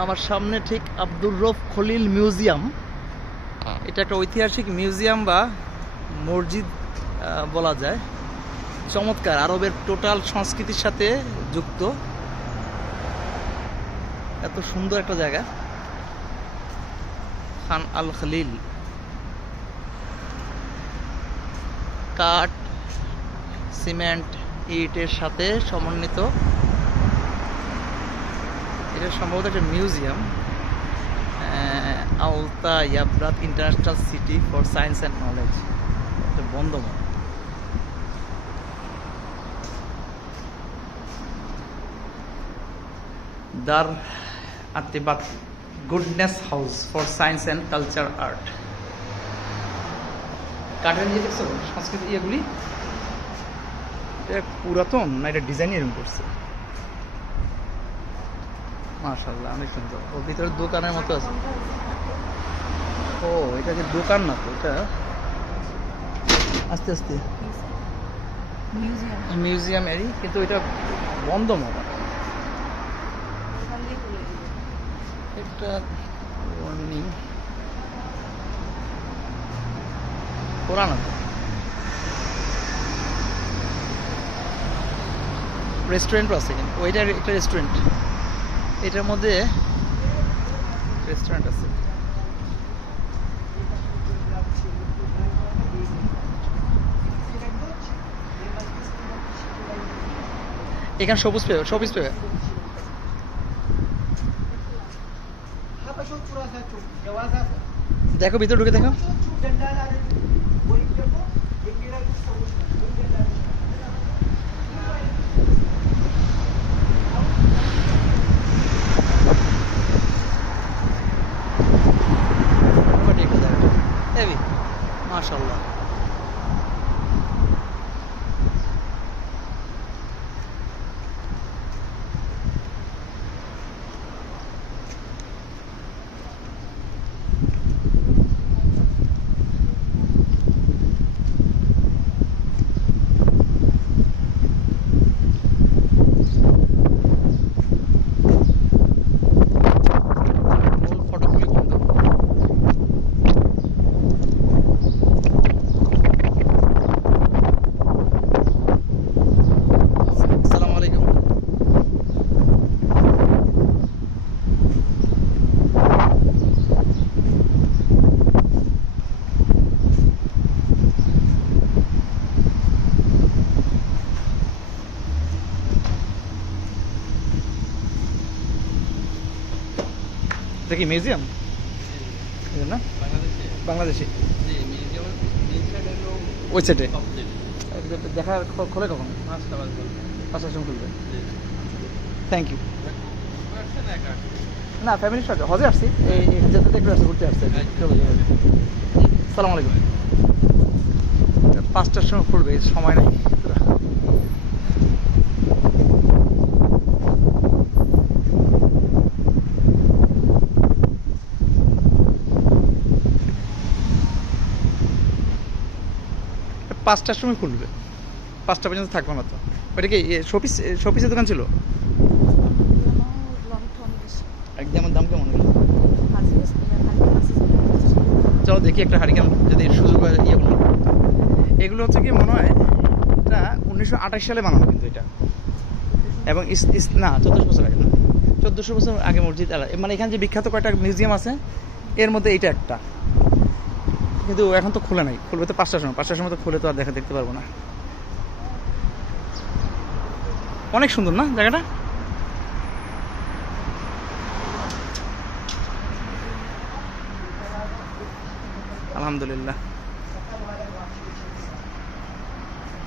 আমার সামনে ঠিক আব্দুর রউফ খলিল মিউজিয়াম। এটা একটা ঐতিহাসিক মিউজিয়াম বা মসজিদ বলা যায়। চমৎকার, আরবের টোটাল সংস্কৃতির সাথে যুক্ত এত সুন্দর একটা জায়গা। খান আল খলিল, কাঠ, সিমেন্ট, ইটের সাথে সমন্বিত। এটা সম্ভবত একটা মিউজিয়াম। আলতা ইয়াব্রাত international city for science and knowledge, এটা বন্ধমান। দার আতিবাত goodness house for science and culture art. কাঠের ইয়ে দেখছো সংস্কৃতি ইয়েগুলি, এটা পুরাতন না এটা ডিজাইন এরকম করছে। মাশাআল্লাহ, অনেক সুন্দর। ওর ভিতরে দোকানের মতো আছে। ও এটা যে দোকান না তো, এটা আস্তে আস্তে মিউজিয়ামেরই, কিন্তু এটা বন্ধ মনে হয়। একটা পুরানো রেস্টুরেন্টও আছে, কিন্তু ওইটার একটা রেস্টুরেন্ট, এটার মধ্যে রেস্টুরেন্ট আছে। এখানে সবুজ পেবে, সবুজ পেবে। দেখো ভিতরে ঢুকে দেখো। মাশাআল্লাহ, এটা কি মিউজিয়াম না বাংলাদেশি? ওই সাইডে দেখা খোলে কখন? 5টার সময় খুলবে। Thank you. না ফ্যামিলির সাথে হজে আসছি, এই যেতে একটু আসছে, ঘুরতে আসছে। সালাম আলাইকুম। 5টার সময় খুলবে, সময় নেই। পাঁচটার সময় খুলবে, 5টা পর্যন্ত থাকবো না তো। ওইটা কি শোপিসের দোকান ছিল? একদম দাম কেমন? চলো দেখি একটা হারিকেন যদি সুযোগ হয়। ইয়েগুলো এগুলো হচ্ছে কি মনে হয় এটা 1928 সালে বানানো, কিন্তু এটা এবং না 1400 বছর আগে না, 1400 বছর আগে মসজিদ। মানে এখানে যে বিখ্যাত কয়েকটা মিউজিয়াম আছে এর মধ্যে এইটা একটা, কিন্তু এখন তো খুলে নাই। খুলবে তো 5টার সময়, 5টার সময় তো খুলে তো আর দেখতে পারবো না। অনেক সুন্দর না জায়গাটা? আলহামদুলিল্লাহ।